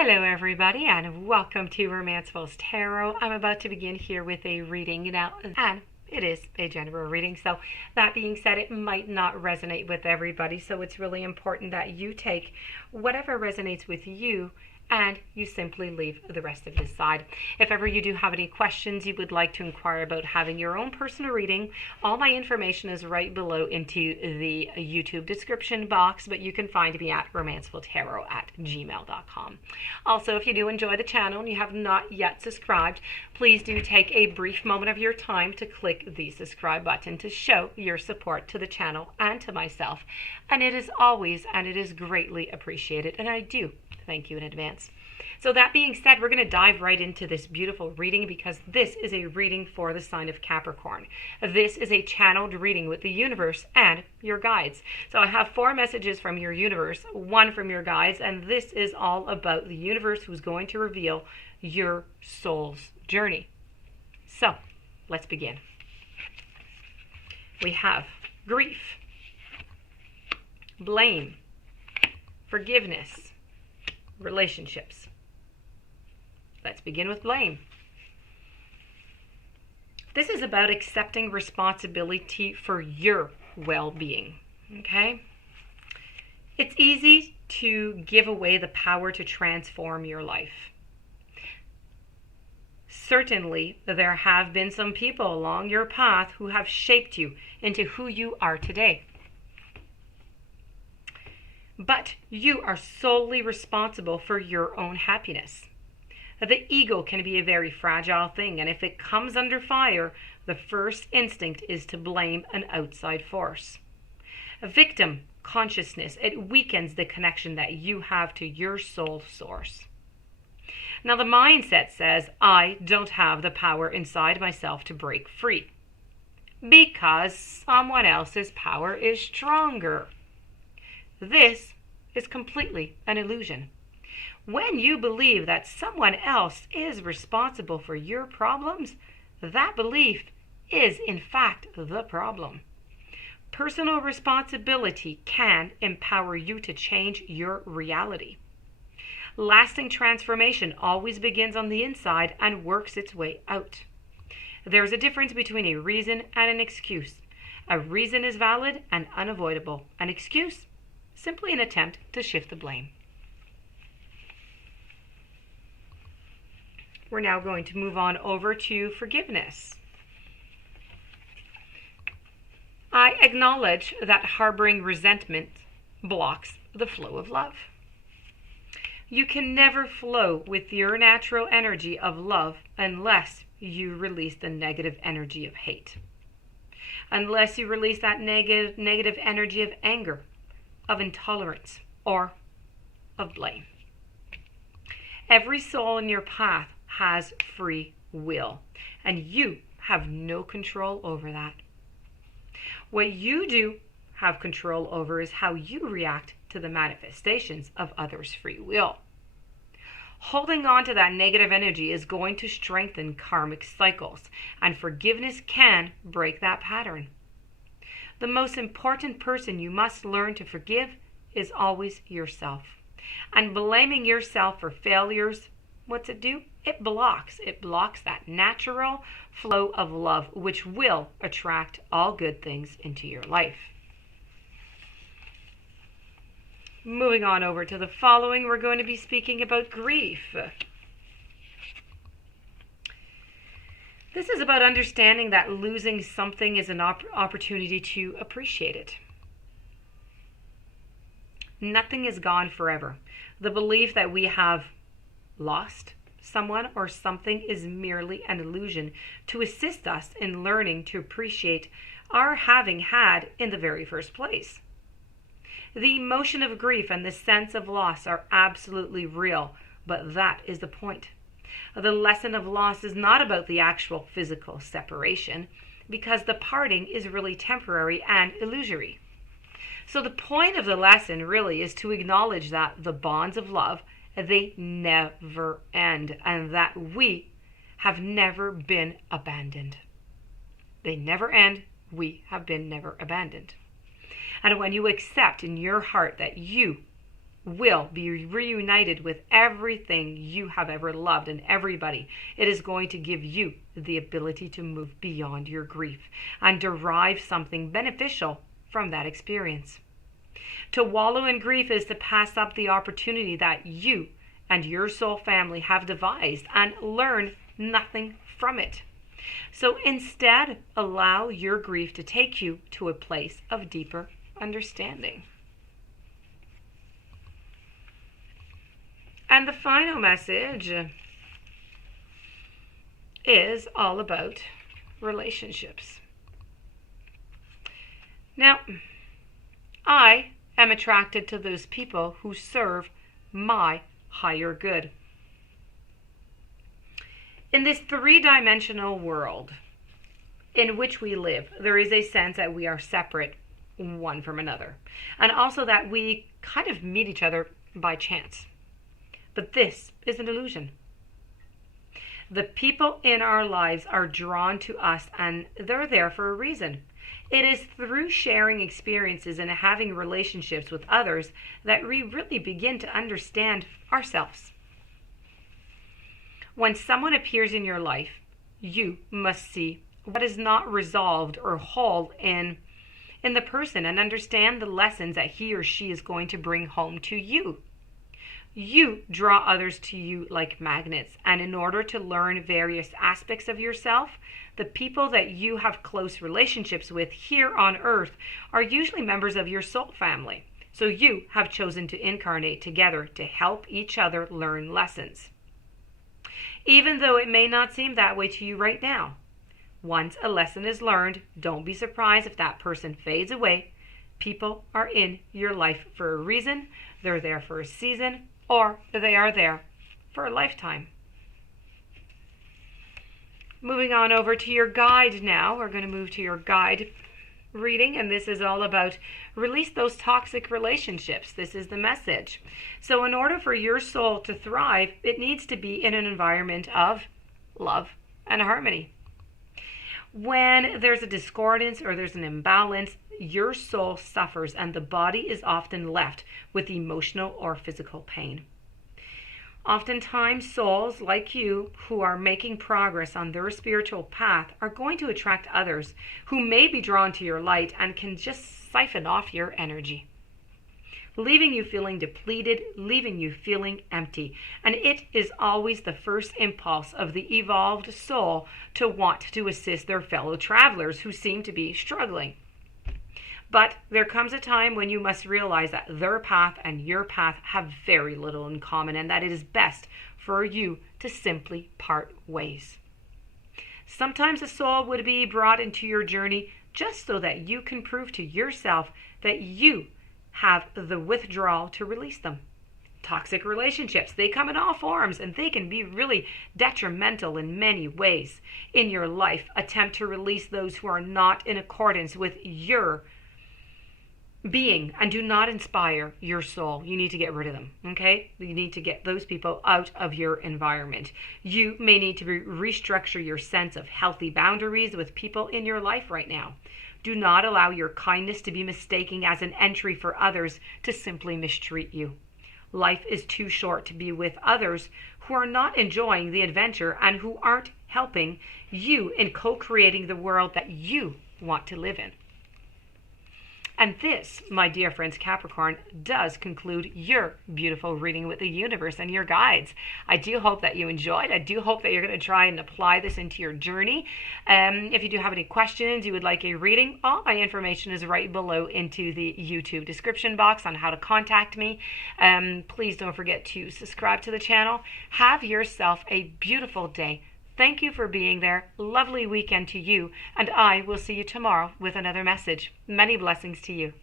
Hello everybody and welcome to Romanceful's Tarot. I'm about to begin here with a reading now, and it is a general reading. So that being said, it might not resonate with everybody. So it's really important that you take whatever resonates with you and you simply leave the rest of it aside. If ever you do have any questions you would like to inquire about having your own personal reading, all my information is right below into the YouTube description box, but you can find me at romancefultarot@gmail.com. Also, if you do enjoy the channel and you have not yet subscribed, please do take a brief moment of your time to click the subscribe button to show your support to the channel and to myself. And it is always and it is greatly appreciated, and I do thank you in advance. So that being said, we're going to dive right into this beautiful reading because this is a reading for the sign of Capricorn. This is a channeled reading with the universe and your guides. So I have 4 messages from your universe, 1 from your guides, and this is all about the universe who's going to reveal your soul's journey. So let's begin. We have grief, blame, forgiveness, relationships. Let's begin with blame. This is about accepting responsibility for your well-being, okay? It's easy to give away the power to transform your life. Certainly, there have been some people along your path who have shaped you into who you are today. But you are solely responsible for your own happiness. The ego can be a very fragile thing, and if it comes under fire, the first instinct is to blame an outside force. A victim consciousness, it weakens the connection that you have to your soul source. Now the mindset says, I don't have the power inside myself to break free because someone else's power is stronger. This is completely an illusion. When you believe that someone else is responsible for your problems, that belief is in fact the problem. Personal responsibility can empower you to change your reality. Lasting transformation always begins on the inside and works its way out. There's a difference between a reason and an excuse. A reason is valid and unavoidable. An excuse, simply an attempt to shift the blame. We're now going to move on over to forgiveness. I acknowledge that harboring resentment blocks the flow of love. You can never flow with your natural energy of love unless you release the negative energy of hate. Unless you release that negative energy of anger, of intolerance, or of blame. Every soul in your path has free will, and you have no control over that. What you do have control over is how you react to the manifestations of others' free will. Holding on to that negative energy is going to strengthen karmic cycles, and forgiveness can break that pattern. The most important person you must learn to forgive is always yourself. And blaming yourself for failures, what's it do? It blocks that natural flow of love, which will attract all good things into your life. Moving on over to the following, we're going to be speaking about grief. This is about understanding that losing something is an opportunity to appreciate it. Nothing is gone forever. The belief that we have lost someone or something is merely an illusion to assist us in learning to appreciate our having had in the very first place. The emotion of grief and the sense of loss are absolutely real, but that is the point. The lesson of loss is not about the actual physical separation, because the parting is really temporary and illusory. So the point of the lesson really is to acknowledge that the bonds of love, they never end, and that we have never been abandoned. They never end. We have been never abandoned. And when you accept in your heart that you will be reunited with everything you have ever loved and everybody. It is going to give you the ability to move beyond your grief and derive something beneficial from that experience. To wallow in grief is to pass up the opportunity that you and your soul family have devised and learn nothing from it. So instead, allow your grief to take you to a place of deeper understanding. And the final message is all about relationships. Now, I am attracted to those people who serve my higher good. In this three-dimensional world in which we live, there is a sense that we are separate one from another, and also that we kind of meet each other by chance. But this is an illusion. The people in our lives are drawn to us, and they're there for a reason. It is through sharing experiences and having relationships with others that we really begin to understand ourselves. When someone appears in your life, you must see what is not resolved or whole in the person and understand the lessons that he or she is going to bring home to you. You draw others to you like magnets, and in order to learn various aspects of yourself, the people that you have close relationships with here on earth are usually members of your soul family. So you have chosen to incarnate together to help each other learn lessons. Even though it may not seem that way to you right now, once a lesson is learned, don't be surprised if that person fades away. People are in your life for a reason. They're there for a season, or they are there for a lifetime. Moving on over to your guide now. We're going to move to your guide reading, and this is all about release those toxic relationships. This is the message. So in order for your soul to thrive, it needs to be in an environment of love and harmony. When there's a discordance or there's an imbalance, your soul suffers and the body is often left with emotional or physical pain. Oftentimes, souls like you who are making progress on their spiritual path are going to attract others who may be drawn to your light and can just siphon off your energy, leaving you feeling depleted, leaving you feeling empty. And it is always the first impulse of the evolved soul to want to assist their fellow travelers who seem to be struggling. But there comes a time when you must realize that their path and your path have very little in common, and that it is best for you to simply part ways. Sometimes a soul would be brought into your journey just so that you can prove to yourself that you have the withdrawal to release them. Toxic relationships, they come in all forms, and they can be really detrimental in many ways in your life. Attempt to release those who are not in accordance with your being and do not inspire your soul. You need to get rid of them, okay? You need to get those people out of your environment. You may need to restructure your sense of healthy boundaries with people in your life right now. Do not allow your kindness to be mistaken as an entry for others to simply mistreat you. Life is too short to be with others who are not enjoying the adventure and who aren't helping you in co-creating the world that you want to live in. And this, my dear friends Capricorn, does conclude your beautiful reading with the universe and your guides. I do hope that you enjoyed. I do hope that you're going to try and apply this into your journey. If you do have any questions, you would like a reading, all my information is right below into the YouTube description box on how to contact me. Please don't forget to subscribe to the channel. Have yourself a beautiful day. Thank you for being there. Lovely weekend to you, and I will see you tomorrow with another message. Many blessings to you.